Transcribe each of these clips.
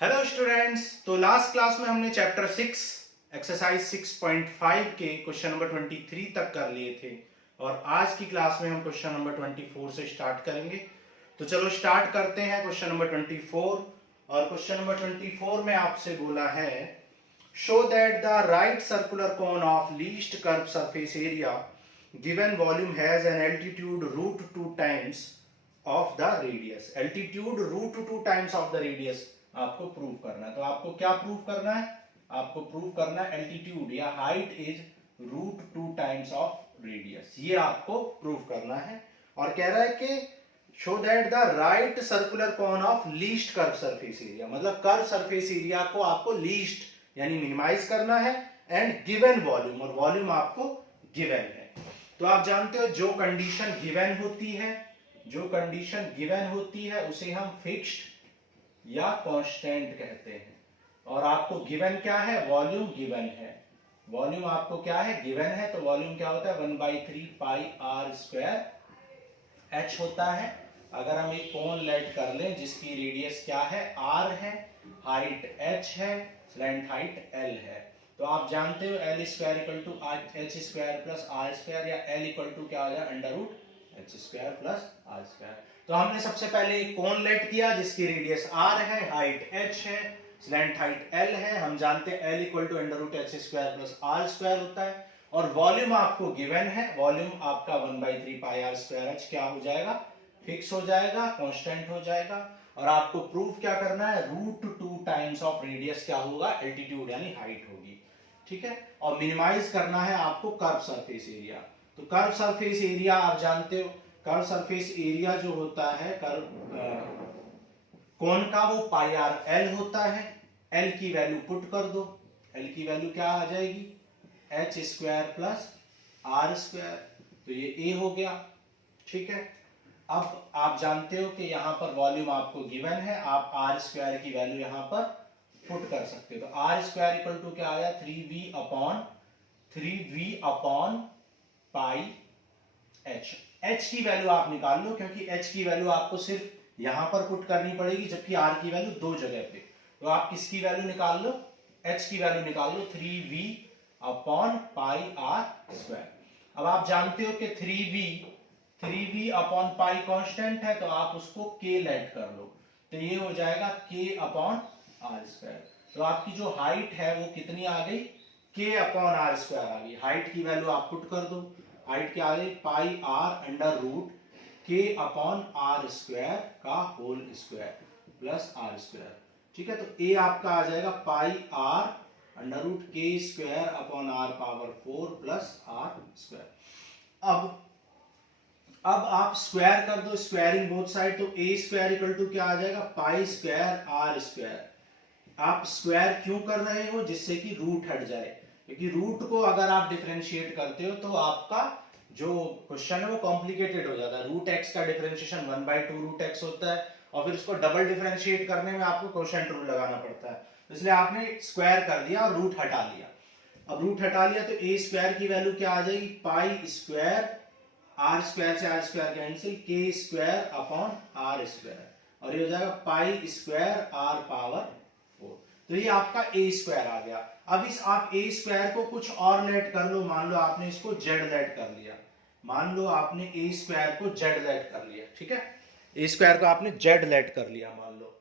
Hello students. तो last class में हमने चैप्टर 6 एक्सरसाइज 6.5 के क्वेश्चन नंबर 23 तक कर लिए थे और आज की क्लास में हम क्वेश्चन नंबर 24 से स्टार्ट करेंगे। तो चलो स्टार्ट करते हैं क्वेश्चन नंबर 24। और क्वेश्चन नंबर 24 में आपसे बोला है show that the right circular cone of least curve surface area given volume has an altitude root 2 times of the radius. Altitude root 2 times of the radius आपको prove करना है। तो आपको क्या प्रूव करना है? आपको प्रूव करना है एल्टीट्यूड या height is root 2 times of radius. ये आपको प्रूव करना है और कह रहा है कि show that the right circular cone of least curve surface area, मतलब कर्व सरफेस एरिया को आपको लीस्ट यानी मिनिमाइज करना है एंड गिवन वॉल्यूम, और वॉल्यूम आपको गिवन है। तो आप जानते हो जो कंडीशन गिवन होती है, जो कंडीशन गिवन होती है उसे हम फिक्स्ड या कांस्टेंट कहते हैं। और आपको गिवन क्या है? वॉल्यूम गिवन है। वॉल्यूम आपको क्या है? गिवन है। तो वॉल्यूम क्या होता है? 1/3 पाई आर स्क्वायर एच होता है। अगर हम एक कोन लेट कर लें जिसकी रेडियस क्या है? आर है, हाइट एच है, स्लैंट हाइट एल है। तो आप जानते हो L square equal to H square plus R square, या एल इक्वल टू क्या हो जाए? Under root H square plus R square. तो हमने सबसे पहले एक कोन लेट किया जिसकी रेडियस आर है, हाइट एच है, स्लैंट हाइट एल है। हम जानते हैं L equal to under root H square plus R square होता है। और वॉल्यूम आपको गिवन है, वॉल्यूम आपका 1/3 पाई आर स्क्वायर एच क्या हो जाएगा? फिक्स हो जाएगा, कांस्टेंट हो जाएगा। और आपको प्रूफ क्या करना है? रूट 2 टाइम्स ऑफ रेडियस क्या होगा? एल्टीट्यूड यानी हाइट होगी। ठीक है। और मिनिमाइज करना है आपको कर्व सरफेस एरिया। तो कर्व सरफेस एरिया आप जानते हो, कर्व सरफेस एरिया जो होता है कर्व कोन का, वो पाई आर एल होता है। एल की वैल्यू पुट कर दो, एल की वैल्यू क्या आ जाएगी? H square plus R square. तो ये ए हो गया। ठीक है। अब आप जानते हो कि यहां पर वॉल्यूम आपको गिवन है, आप आर स्क्वायर की वैल्यू यहां पर पुट कर सकते हो। तो आर स्क्वायर इक्वल टू क्या आया? 3v अपॉन पाई एच। एच की वैल्यू आप निकाल लो, क्योंकि एच की वैल्यू आपको सिर्फ यहां पर पुट करनी पड़ेगी, जबकि आर की वैल्यू दो जगह पे। तो आप किसकी वैल्यू निकाल लो? एच की वैल्यू निकाल लो, 3v upon pi R square. अब आप जानते हो कि 3v अपॉन पाई कांस्टेंट है, तो आप उसको k लेट कर लो। तो ये हो जाएगा k अपॉन आर स्क्वायर। तो आपकी जो हाइट है वो कितनी आ गई? k अपॉन आर स्क्वायर आ गई। हाइट की वैल्यू आप पुट कर दो, हाइट क्या आ गई? पाई आर अंडर रूट के अपॉन आर स्क्वायर का whole square plus R square. ठीक है। तो ए आपका आ जाएगा पाई आर अंडर रूट के square upon R power 4 plus R square. अब आप स्क्वायर कर दो, स्क्वायरिंग बोथ साइड। तो ए स्क्वायर इक्वल टू क्या आ जाएगा? Pi square R square. आप स्क्वायर क्यों कर रहे हो? जिससे कि रूट हट जाए, क्योंकि रूट को अगर आप डिफरेंशिएट करते हो तो आपका जो क्वेश्चन है वो कॉम्प्लिकेटेड हो जाता है। रूट एक्स का डिफरेंशिएशन 1/2 रूट एक्स होता है, और फिर उसको डबल डिफरेंशिएट करने में आपको क्वोशिएंट रूल लगाना पड़ता है। इसलिए आपने स्क्वायर कर दिया और रूट हटा लिया। अब रूट हटा लिया तो ए स्क्वायर की वैल्यू क्या आ जाएगी? पाई स्क्वायर आर स्क्वायर से आर स्क्वायर कैंसिल, के स्क्वायर अपॉन आर स्क्वायर, और ये हो जाएगा पाई स्क्वायर आर पावर 4। तो ये आपका ए स्क्वायर आ गया। अब इस आप ए स्क्वायर को कुछ और लेट कर लो। मान लो आपने इसको जेड लेट कर लिया, मान लो आपने ए स्क्वायर को जेड लेट कर लिया। ठीक है। ए स्क्वायर को आपने जेड लेट कर लिया मान लो।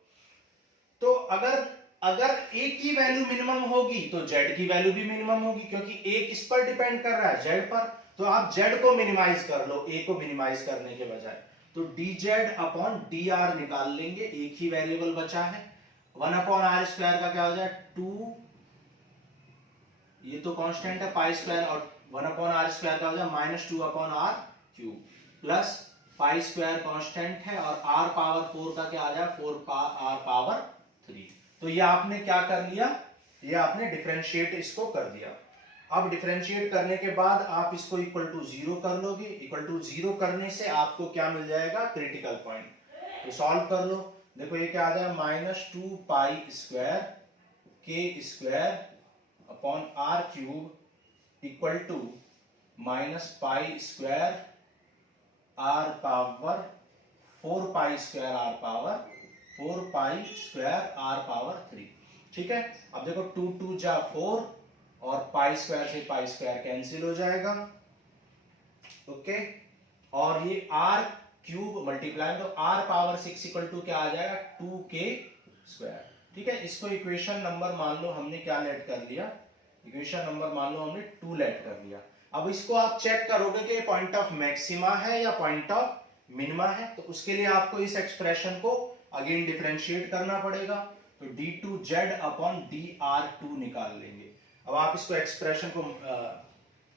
तो अगर अगर ए की वैल्यू मिनिमम होगी तो जेड की वैल्यू भी मिनिमम होगी, क्योंकि ए किस पर डिपेंड कर रहा है? जेड पर। तो आप जेड को मिनिमाइज कर लो ए को मिनिमाइज करने के बजाय। तो D Z upon D are निकाल लेंगे, एक ही वेरिएबल बचा है। 1 अपॉन आर स्क्वायर का क्या हो जाए? 2, ये तो कांस्टेंट है पाई स्क्वायर, और 1 अपॉन आर स्क्वायर का हो जाए -2 upon R cube, plus pi square constant है, और आर पावर 4 का क्या आ जाए? 4 आर पावर 3। तो ये आपने क्या कर लिया? ये आपने डिफरेंशिएट इसको कर दिया। अब डिफरेंशिएट करने के बाद आप इसको इक्वल टू 0 कर लोगे। इक्वल टू 0 करने से आपको क्या मिल जाएगा? Critical point. तो सॉल्व कर लो। देखो ये क्या आ जाए? -2 पाई स्क्वायर के square upon R cube equal to -pi square R power 4 pi square R power 4 pi square R power 3। ठीक है, अब देखो 2 2 जा 4 और पाई स्क्वायर से पाई स्क्वायर कैंसिल हो जाएगा। ओके, और ये आर क्यूब मल्टीप्लाई, तो आर पावर 6 इक्वल टू क्या आ जाएगा 2k स्क्वायर। ठीक है, इसको इक्वेशन नंबर मान लो हमने क्या लेट कर लिया, इक्वेशन नंबर मान लो हमने 2 लेट कर लिया। अब इसको आप चेक करोगे कि पॉइंट ऑफ मैक्सिमा है या पॉइंट ऑफ मिनिमा है, तो उसके लिए आपको इस एक्सप्रेशन को अगेन डिफरेंशिएट करना पड़ेगा। तो d2z अपॉन dr2 निकाल लेंगे। अब आप इसको एक्सप्रेशन को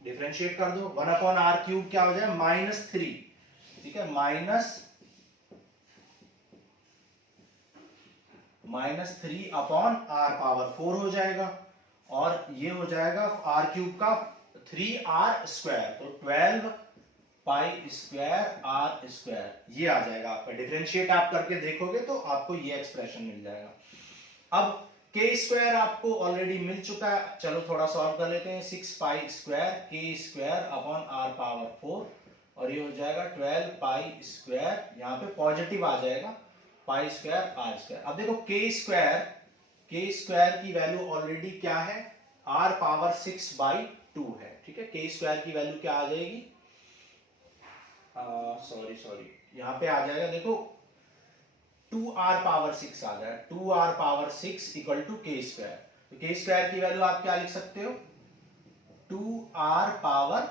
डिफरेंशिएट कर दो, 1 अपॉन आर क्यूब क्या हो जाए -3। ठीक है, -3 अपॉन आर पावर 4 हो जाएगा, और ये हो जाएगा आर क्यूब का 3r स्क्वायर, तो 12 पाई स्क्वायर आर स्क्वायर, ये आ जाएगा आपका। डिफरेंशिएट आप करके देखोगे तो आपको ये एक्सप्रेशन मिल जाएगा। अब k स्क्वायर आपको ऑलरेडी मिल चुका है, चलो थोड़ा सॉल्व कर लेते हैं। 6 pi square k square upon R power 4, और ये हो जाएगा 12 पाई स्क्वायर, यहाँ पे पॉजिटिव आ जाएगा, पाई स्क्वायर आर स्क्वायर। अब देखो k स्क्वायर की वैल्यू ऑलरेडी क्या है, r पावर 6/2 है। ठीक है, k स्क्वायर की वैल्यू क्या आ जाएगी, सॉरी यहाँ पे आ जाएगा, देखो 2r पावर 6 आ जाएगा, 2r power 6 equal to k square. तो k स्क्वायर की वैल्यू आप क्या लिख सकते हो, 2r पावर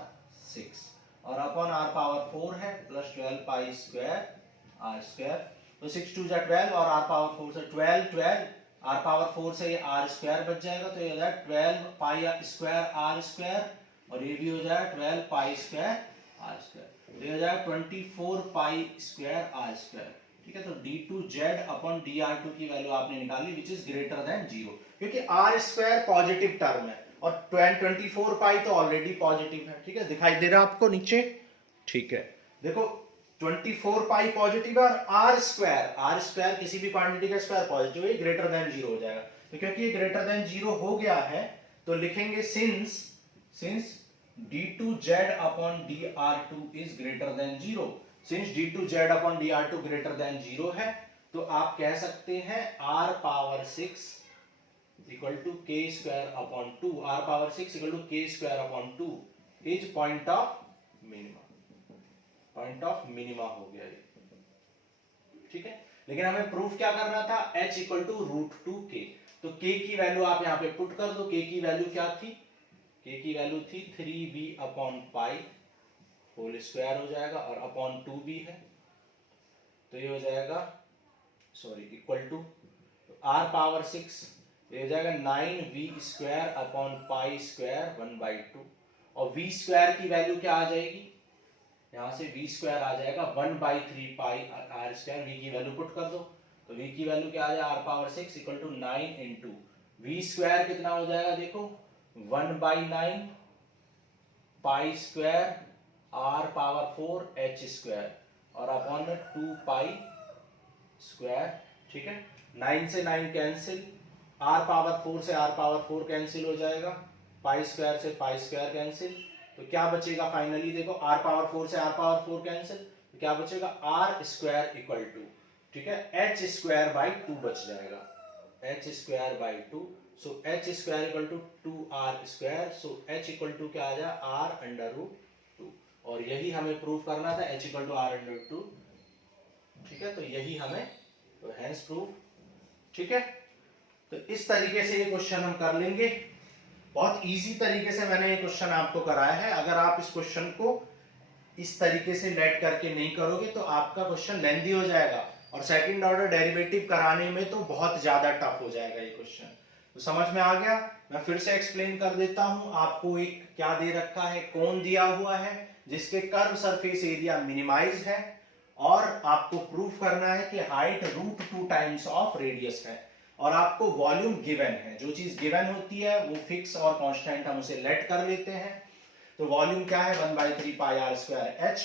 6 और अपॉन r पावर 4 है, प्लस 12 पाई स्क्वायर r स्क्वायर। तो 6 2 जा 12 और r पावर 4 से 12 r पावर 4 से ये r स्क्वायर बच जाएगा, तो ये हो जाएगा 12 पाई स्क्वायर r स्क्वायर, और ये भी हो जाएगा 12 पाई स्क्वायर r स्क्वायर, तो ये हो जाएगा 24 पाई स्क्वायर r स्क्वायर। ठीक है, तो d2z अपॉन dr2 की वैल्यू आपने निकाली विच इज ग्रेटर देन 0, क्योंकि r स्क्वायर पॉजिटिव टर्म है और 24 पाई तो ऑलरेडी पॉजिटिव है। ठीक है, दिखाई दे रहा है आपको नीचे। ठीक है, देखो 24 पाई पॉजिटिव है और r स्क्वायर किसी भी क्वांटिटी का स्क्वायर पॉजिटिव है, ग्रेटर देन 0 हो जाएगा। तो क्योंकि ये ग्रेटर देन 0 हो गया है, तो लिखेंगे since d2z upon dr2 is greater than 0। Since d2z upon dr2 greater than 0 है, तो आप कह सकते हैं r power 6 equal to k square upon 2, r power 6 equal to k square upon 2 is point of minima हो गया ये। ठीक है, लेकिन हमें प्रूफ क्या करना था, h इक्वल टू √2k। तो k की वैल्यू आप यहां पे पुट कर दो। k की वैल्यू क्या थी, k की वैल्यू थी 3b upon pi whole square हो जाएगा, और अपॉन 2b है, तो ये हो जाएगा इक्वल टू r पावर 6, ये हो जाएगा 9v square upon pi square 1/2, और v स्क्वायर की वैल्यू क्या आ जाएगी, यहां से v स्क्वायर आ जाएगा 1/3 पाई r स्क्वायर। v की वैल्यू पुट कर दो, तो v की वैल्यू क्या आ जाएगा, r power 6 equal to 9 into v square कितना हो जाएगा, देखो 1/9 pi square r power 4 h square, और अपॉन में 2 पाई स्क्वायर। ठीक है, 9 से 9 कैंसिल, r पावर 4 से r पावर 4 कैंसिल हो जाएगा, पाई स्क्वायर से पाई स्क्वायर कैंसिल, तो क्या बचेगा फाइनली, देखो r पावर 4 से r पावर 4 कैंसिल, तो क्या बचेगा r स्क्वायर इक्वल टू, ठीक है, h स्क्वायर बाई 2 बच जाएगा, h square by 2। So h square equal to 2r square, so h equal to क्या आ जाएगा r अंडर रूट 2, और यही हमें प्रूफ करना था, h equal to r under 2। ठीक है, तो यही हमें, तो हेंस प्रूफ। ठीक है, तो इस तरीके से ये क्वेश्चन हम कर लेंगे। बहुत इजी तरीके से मैंने ये क्वेश्चन आपको कराया है। अगर आप इस क्वेश्चन को इस तरीके से लेट करके नहीं करोगे तो आपका क्वेश्चन लेंथी हो जाएगा, और सेकंड ऑर्डर डेरिवेटिव कराने में तो बहुत ज्यादा टफ हो जाएगा ये क्वेश्चन। तो समझ में आ गया, मैं फिर से एक्सप्लेन कर देता हूं। आपको एक क्या दे रखा है, कोन दिया हुआ है जिसके कर्व सरफेस एरिया मिनिमाइज है, और आपको प्रूफ करना है कि हाइट √2 टाइम्स ऑफ रेडियस है, और आपको वॉल्यूम गिवन है। जो चीज गिवन होती है वो फिक्स और कांस्टेंट हम उसे लेट कर लेते हैं। तो वॉल्यूम क्या है, 1/3 पाई r स्क्वायर h।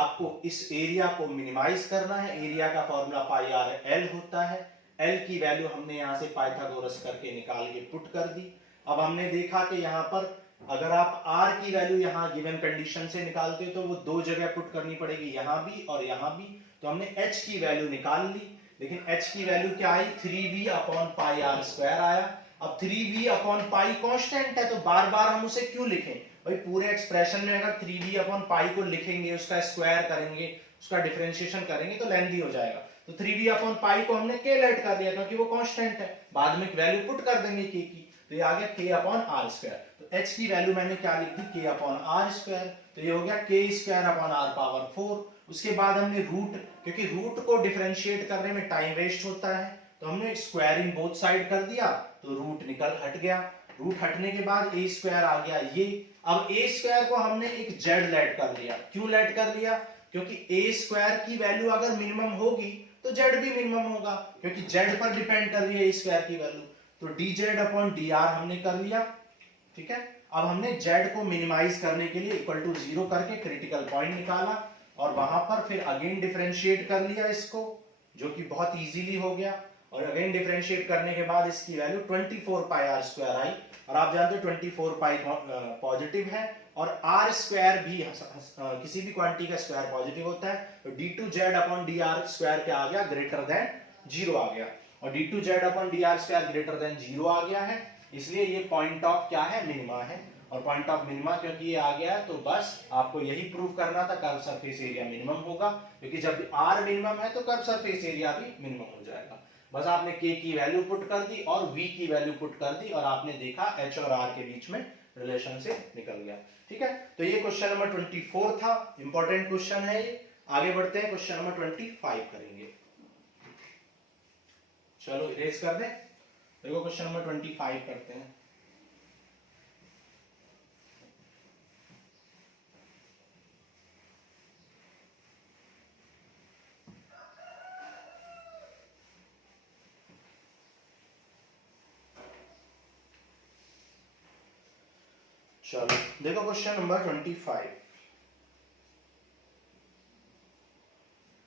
आपको इस एरिया को मिनिमाइज करना है। एरिया का फॉर्मूला पाई r l होता है। l की वैल्यू हमने यहां से पाइथागोरस करके निकाल के पुट कर दी। अब हमने देखा कि यहां पर अगर आप r की वैल्यू यहां गिवन कंडीशन से निकालते तो वो दो जगह पुट करनी पड़ेगी, यहां भी और यहां भी। तो हमने h की वैल्यू निकाल ली। लेकिन h की वैल्यू क्या आई 3v upon pi R square आया। अब 3v अपॉन पाई कांस्टेंट है, तो बार बार हम उसे क्यों लिखें भाई? पूरे एक्सप्रेशन में अगर 3v अपॉन पाई को लिखेंगे, उसका स्क्वायर करेंगे, उसका डिफरेंशिएशन करेंगे तो लेंथी हो जाएगा। तो 3v अपॉन पाई को हमने k लेट कर दिया क्योंकि वो कांस्टेंट है, बाद में वैल्यू पुट कर देंगे k की, तो ये आ गया k अपॉन आर स्क्वायर। तो h की वैल्यू मैंने क्या लिख दी k अपॉन आर स्क्वायर, तो ये हो गया k square upon R power 4। उसके बाद हमने रूट, क्योंकि रूट को डिफरेंशिएट करने में टाइम वेस्ट होता है, तो हमने स्क्वायरिंग बोथ साइड कर दिया, तो रूट निकल हट गया। रूट हटने के बाद ए स्क्वायर आ गया ये। अब ए स्क्वायर को हमने एक जेड लेट कर लिया। क्यों लेट कर लिया? क्योंकि ए स्क्वायर की वैल्यू अगर मिनिमम होगी तो जेड भी मिनिमम होगा, क्योंकि जेड पर डिपेंड कर रही है ए स्क्वायर की वैल्यू। तो D Z upon D are हमने कर लिया, ठीक है। अब हमने जेड को मिनिमाइज करने के लिए इक्वल टू 0 करके क्रिटिकल पॉइंट निकाला, और वहां पर फिर अगेन डिफरेंशिएट कर लिया इसको, जो कि बहुत इजीली हो गया। और अगेन डिफरेंशिएट करने के बाद इसकी वैल्यू 24 पाई आर स्क्वायर आई, और आप जानते हो 24 पाई पॉजिटिव है, और आर स्क्वायर भी किसी भी क्वांटिटी का स्क्वायर पॉजिटिव होता है। तो D two Z upon D R square क्या आ गया? ग्रेटर देन 0 आ गया, और D two Z upon D R square greater than 0 आ गया है, इसलिए ये पॉइंट ऑफ क्या है? मिनिमा है। और पॉइंट ऑफ मिनिमा क्योंकि ये आ गया है, तो बस आपको यही प्रूव करना था, कर्व सरफेस एरिया मिनिमम होगा, क्योंकि जब आर मिनिमम है तो कर्व सरफेस एरिया भी मिनिमम हो जाएगा। बस आपने k की वैल्यू पुट कर दी और v की वैल्यू पुट कर दी, और आपने देखा h और r के बीच में रिलेशन से निकल गया, ठीक है। तो ये क्वेश्चन नंबर 24 था, इंपॉर्टेंट क्वेश्चन है ये। आगे बढ़ते हैं, क्वेश्चन नंबर 25 करेंगे। चलो इरेज कर दें, देखो क्वेश्चन नंबर 25 करते हैं। चलो देखो क्वेश्चन नंबर 25।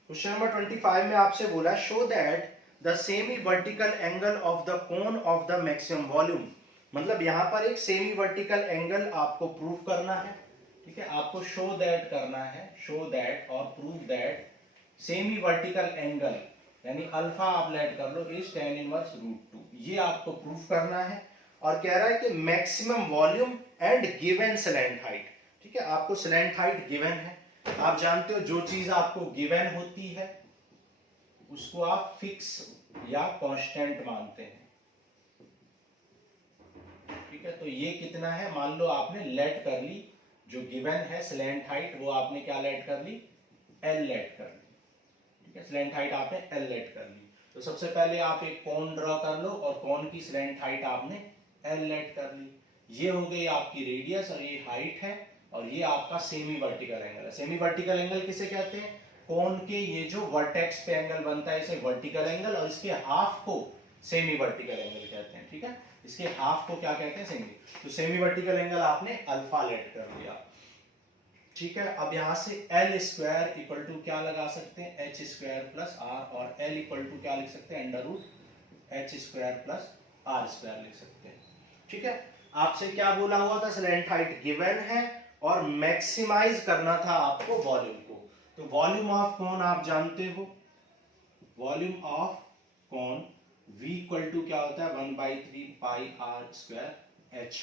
क्वेश्चन नंबर 25 में आपसे बोला show that the semi vertical angle of the cone of the maximum volume. मतलब यहां पर एक सेमी वर्टिकल एंगल आपको प्रूव करना है, ठीक है। आपको शो दैट करना है, शो दैट और prove that semi vertical angle यानी अल्फा आप लेट कर लो इज tan इनवर्स √2, ये आपको प्रूव करना है। और कह रहा है कि maximum volume and given slant height, ठीक है। आपको स्लैंट हाइट गिवन है, आप जानते हो जो चीज आपको गिवन होती है उसको आप फिक्स या कांस्टेंट मानते हैं, ठीक है। तो ये कितना है? मान लो आपने लेट कर ली, जो गिवन है स्लैंट हाइट वो आपने क्या लेट कर ली? एल लेट कर ली, ठीक है। स्लैंट हाइट आपने एल लेट कर ली। तो सबसे पहले आप एक कोन ड्रॉ कर लो, और कोन की स्लैंट हाइट आपने एल लेट कर ली। ये हो गई आपकी रेडियस और ये हाइट है, और ये आपका सेमी वर्टिकल एंगल है। सेमी वर्टिकल एंगल किसे कहते हैं? कोन के ये जो वर्टेक्स पे एंगल बनता है इसे वर्टिकल एंगल, और इसके हाफ को सेमी वर्टिकल एंगल कहते हैं, ठीक है। इसके हाफ को क्या कहते हैं? सेमी। तो सेमी वर्टिकल एंगल आपने अल्फा लेट कर लिया, ठीक है। अब यहां से एल स्क्वायर इक्वल टू क्या लगा सकते हैं? एच स्क्वायर प्लस आर, और एल इक्वल टू क्या लिख सकते हैं? Under root H square plus R square लिख सकते हैं, ठीक है। आपसे क्या बोला हुआ था? स्लैंट हाइट गिवन है और मैक्सिमाइज करना था आपको वॉल्यूम को। तो वॉल्यूम ऑफ कोन आप जानते हो, volume of cone v equal to क्या होता है? 1/3 पाई आर स्क्वायर एच,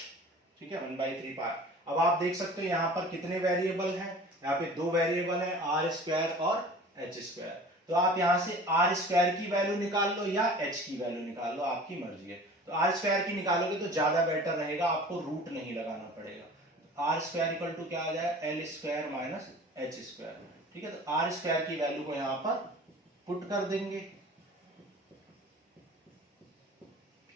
ठीक है। 1/3 पाई। अब आप देख सकते हो यहाँ पर कितने वेरिएबल हैं? यहाँ पे 2 वेरिएबल हैं, आर स्क्वायर और एच स्क्वायर। तो आप यहाँ से आर स्क्वायर की वैल्यू निकाल लो या एच की वैल्यू निकाल लो, आपकी मर्जी है। तो आर स्क्वायर की निकालोगे तो ज्यादा बेटर रहेगा, आपको रूट नहीं लगाना पड़ेगा। आर स्क्वायर इक्वल टू क्या आ जाए? L square minus H square, ठीक है। तो आर स्क्वायर की वैल्यू को यहाँ पर पुट कर देंगे,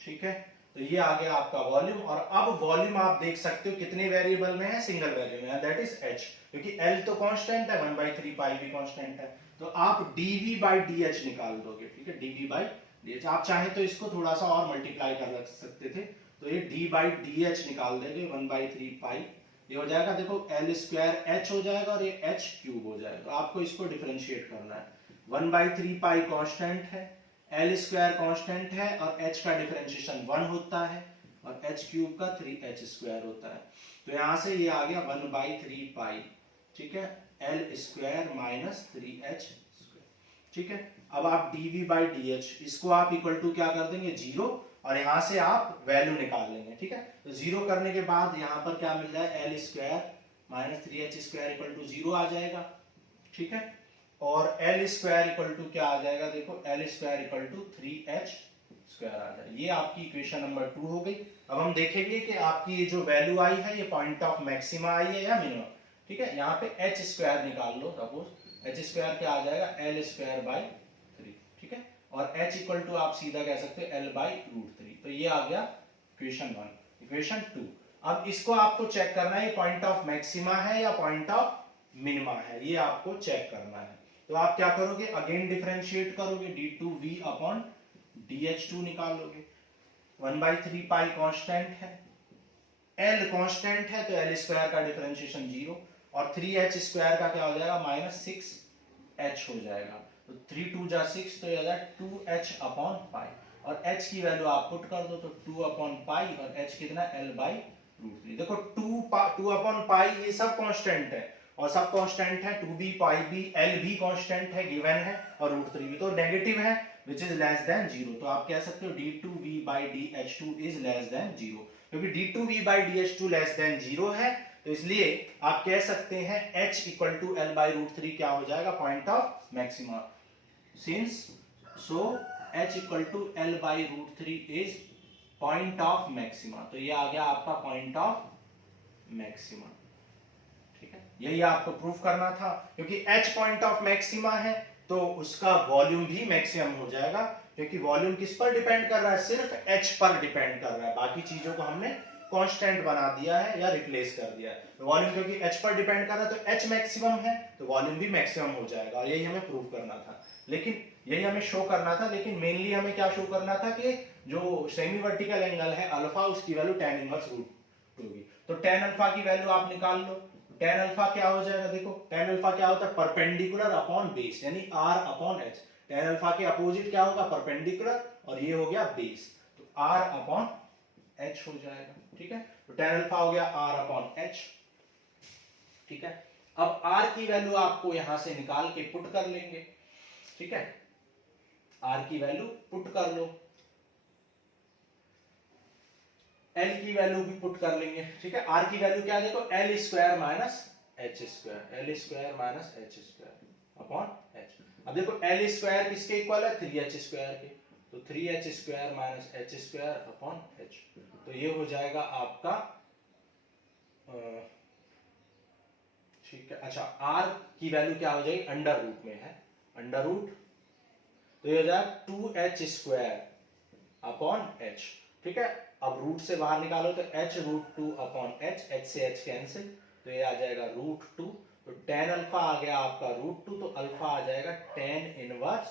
ठीक है। तो ये आ गया आपका वॉल्यूम। और अब वॉल्यूम आप देख सकते हो कितने वेरिएबल में है? सिंगल वेरिएबल में, दैट इज h, क्योंकि l तो कांस्टेंट है, 1/3 पाई भी कांस्टेंट है। तो आप dv/dh निकाल दोगे, ठीक है। dv/dh आप चाहे तो इसको थोड़ा सा और मल्टीप्लाई कर सकते थे, तो ये d/dh निकाल देंगे 1/3 पाई, ये हो जाएगा देखो l स्क्वायर h हो जाएगा और ये h क्यूब हो जाएगा। तो आपको इसको डिफरेंशिएट करना है। 1/3 पाई कांस्टेंट है, एल स्क्वायर कांस्टेंट है, और h का डिफरेंशिएशन 1 होता है, और h क्यूब का 3h स्क्वायर होता है। तो यहां से ये आ गया 1/3 पाई, ठीक है, L square minus 3h square, ठीक है। अब आप dv बाई डी इसको आप इक्वल टू क्या कर देंगे 0 और यहां से आप वैल्यू निकाल लेंगे। ठीक है, तो 0 करने के बाद यहां पर क्या मिल रहा है, L square minus 3h square equal to 0 आ जाएगा। ठीक है, और एल स्क्वायर इक्वल टू क्या आ जाएगा, देखो L square equal to 3h square आ जाएगा। ये आपकी इक्वेशन नंबर 2 हो गई। अब हम देखेंगे कि आपकी ये जो वैल्यू आई है ये पॉइंट ऑफ मैक्सिमा आई है या मिनिमम। ठीक है, यहाँ पे h स्क्वायर निकाल लो, सपोज h स्क्वायर क्या आ जाएगा, एल स्क्वायर बाई 3। ठीक है, और h इक्वल टू आप सीधा कह सकते हो l बाई रूट 3। तो ये आ गया इक्वेशन 1। इक्वेशन 2, अब इसको आपको चेक करना है ये पॉइंट ऑफ मैक्सिमा है या पॉइंट ऑफ मिनिमा है, ये आपको चेक करना है। तो आप क्या करोगे, अगेन डिफरेंशिएट करोगे, d2v अपॉन dh2 निकालोगे। 1/3 पाई कांस्टेंट है, l कांस्टेंट है तो l स्क्वायर का डिफरेंशिएशन 0 और 3h स्क्वायर का क्या हो जाएगा, माइनस 6h हो जाएगा। तो 3 2 जा 6 तो ये आ जाएगा 2h अपॉन पाई, और h की वैल्यू आप पुट कर दो तो 2 अपॉन पाई और h कितना, l बाई रूट 3। देखो 2 अपॉन पाई ये सब कांस्टेंट है और सब कांस्टेंट है, 2b पाई b l भी कांस्टेंट है, गिवन है, और रूट 3 भी तो नेगेटिव है which is less than 0। तो आप कह सकते हो d2v by dh2 is less than 0, क्योंकि d2v by dh2 less than 0 है तो इसलिए आप कह सकते हैं h equal to l by root 3 क्या हो जाएगा, point of maxima. Since so h equal to l by root 3 is point of maxima. तो ये आ गया आपका पॉइंट ऑफ मैक्सिमा। ठीक है, यही आपको प्रूफ करना था, क्योंकि h पॉइंट ऑफ मैक्सिमा है तो उसका वॉल्यूम भी मैक्सिमम हो जाएगा, क्योंकि वॉल्यूम किस पर डिपेंड कर रहा है, सिर्फ h पर डिपेंड कर रहा है, बाकी चीजों को हमने कांस्टेंट बना दिया है या रिप्लेस कर दिया है। वॉल्यूम क्योंकि h पर डिपेंड कर रहा है तो h मैक्सिमम है तो वॉल्यूम भी मैक्सिमम हो जाएगा, और यही हमें प्रूव करना था, लेकिन यही हमें शो करना था। लेकिन मेनली हमें क्या शो करना था कि जो सेमी वर्टिकल एंगल है अल्फा, उसकी वैल्यू tan इनवर्स रूट होगी। तो tan अल्फा की वैल्यू आप निकाल लो। tan अल्फा क्या हो जाएगा, देखो tan अल्फा क्या होता है, परपेंडिकुलर अपॉन बेस, यानी r upon h। tan alpha के अपोजिट क्या होगा, परपेंडिकुलर, और ये हो गया बेस, तो r अपॉन h हो जाएगा। ठीक है, तो tan अल्फा हो गया r अपॉन h। ठीक है, अब r की वैल्यू आपको यहां से निकाल के पुट कर लेंगे। ठीक है, r की वैल्यू पुट कर लो, l की वैल्यू भी पुट कर लेंगे। ठीक है, r की वैल्यू क्या, देखो l square minus h square, l square minus h square upon h। अब देखो l स्क्वायर किसके इक्वल है, 3h स्क्वायर के, तो 3h square minus h square upon h। तो ये हो जाएगा आपका ठीक है, अच्छा r की वैल्यू क्या हो जाएगी, अंडर रूट में है, अंडर रूट, तो ये हो जाएगा 2h स्क्वायर अपॉन h। ठीक है, अब रूट से बाहर निकालो तो h root 2 upon h, h से h कैंसिल, तो ये आ जाएगा रूट 2। तो tan अल्फा आ गया आपका रूट 2, तो अल्फा आ जाएगा tan इनवर्स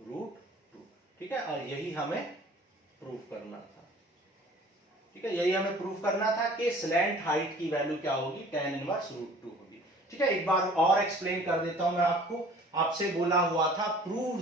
रूट 2। ठीक है, और यही हमें प्रूफ करना था। ठीक है, यही हमें प्रूफ करना था कि स्लैंट हाइट की वैल्यू क्या होगी, tan इनवर्स रूट 2 होगी। ठीक है, एक बार और एक्सप्लेन कर देता हूं मैं आपको। आपसे बोला हुआ था prove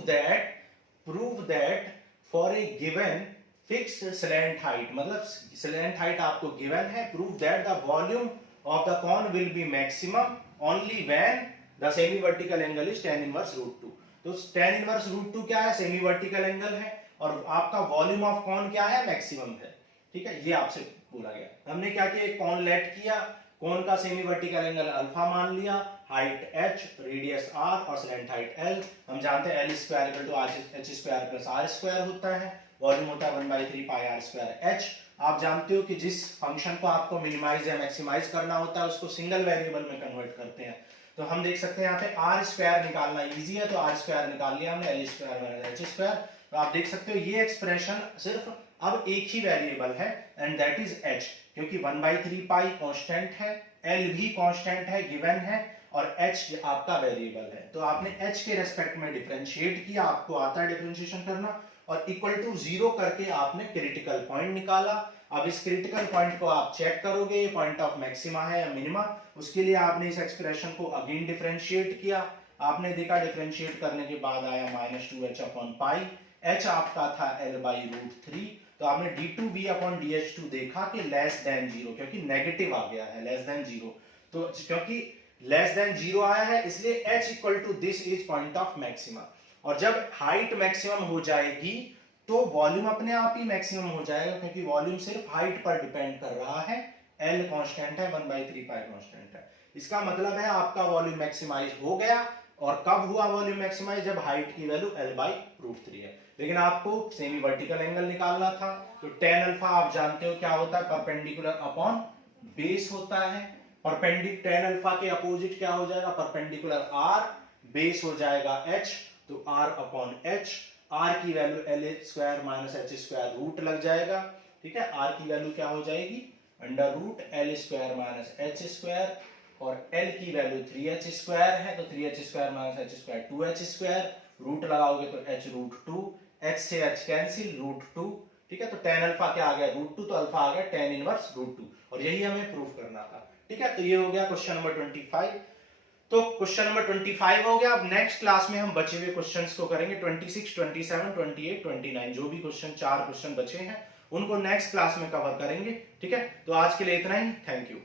that for a given fix slant height, मतलब स्लैंट हाइट आपको गिवन है, prove that the volume of the cone will be maximum only when the semi vertical angle is tan inverse root 2। तो tan inverse root 2 क्या है, semi vertical angle है, और आपका volume of cone क्या है, मैक्सिमम है। ठीक है, ये आपसे बोला गया। हमने क्या किया, कॉन लेट किया, कॉन का सेमी वर्टिकल एंगल अल्फा मान लिया, हाइट h, रेडियस r और स्लैंट हाइट l। हम जानते हैं l square equal to h square plus r square होता है, वॉल्यूम होता है 1/3 पाई r स्क्वायर h। आप जानते हो कि जिस फंक्शन को आपको मिनिमाइज या मैक्सिमाइज करना होता है उसको सिंगल वेरिएबल में कन्वर्ट करते हैं। तो हम देख सकते हैं यहाँ पे r स्क्वायर निकालना इजी है, तो r स्क्वायर निकाल लिया हमने, l square minus h square. तो आप देख सकते हो ये एक्सप्रेशन सिर्फ अब एक ही वेरिएबल है एंड दैट इज h, क्योंकि 1/3 पाई कांस्टेंट है, l भी कांस्टेंट है, गिवन है, और h आपका वेरिएबल है। तो आपने h के रेस्पेक्ट में डिफरेंशिएट किया, आपको आता है डिफरेंशिएशन करना, और इक्वल टू 0 करके आपने क्रिटिकल पॉइंट निकाला। अब इस क्रिटिकल पॉइंट को आप चेक करोगे ये पॉइंट ऑफ मैक्सिमा है या मिनिमा, उसके लिए आपने इस एक्सप्रेशन को अगेन डिफरेंशिएट किया। आपने देखा डिफरेंशिएट करने के बाद आया -2h अपॉन पाई, h आपका था l बाई रूट 3। तो आपने d2v अपॉन dh2 देखा कि लेस देन 0, क्योंकि नेगेटिव आ गया है, लेस देन 0। तो क्योंकि लेस देन 0 आया है इसलिए h equal to this is point of maxima. और जब हाइट मैक्सिमम हो जाएगी तो वॉल्यूम अपने आप ही मैक्सिमम हो जाएगा, क्योंकि वॉल्यूम सिर्फ हाइट पर डिपेंड कर रहा है, एल कांस्टेंट है, 1/3 पाई कांस्टेंट है। इसका मतलब है आपका वॉल्यूम मैक्सिमाइज हो गया। और कब हुआ वॉल्यूम मैक्सिमाइज? जब हाइट की वैल्यू L/√3 है। लेकिन आपको सेमी वर्टिकल एंगल निकालना था, तो tan अल्फा आप जानते हो क्या होता है, परपेंडिकुलर अपॉन बेस होता है। परपेंडिकुलर tan अल्फा के अपोजिट क्या हो जाएगा, परपेंडिकुलर r, बेस हो जाएगा h, तो r अपॉन h, r की वैल्यू L² - h² रूट लग जाएगा। ठीक है, r की वैल्यू क्या हो जाएगी, √L² - h², और L की वैल्यू 3h² है, तो 3h² - h², 2h², रूट लगाओगे तो h√2, h से h कैंसिल, √2। ठीक है, तो tan अल्फा क्या आ गया, √2, तो अल्फा आ गया tan इनवर्स √2, और यही हमें प्रूफ करना था। ठीक है, तो ये हो गया क्वेश्चन नंबर 25। तो क्वेश्चन नंबर 25 हो गया। अब नेक्स्ट क्लास में हम बचे हुए क्वेश्चंस को करेंगे, 26, 27, 28, 29, जो भी क्वेश्चन 4 क्वेश्चन बचे हैं उनको नेक्स्ट क्लास में कवर करेंगे। ठीक है, तो आज के लिए इतना ही। Thank you.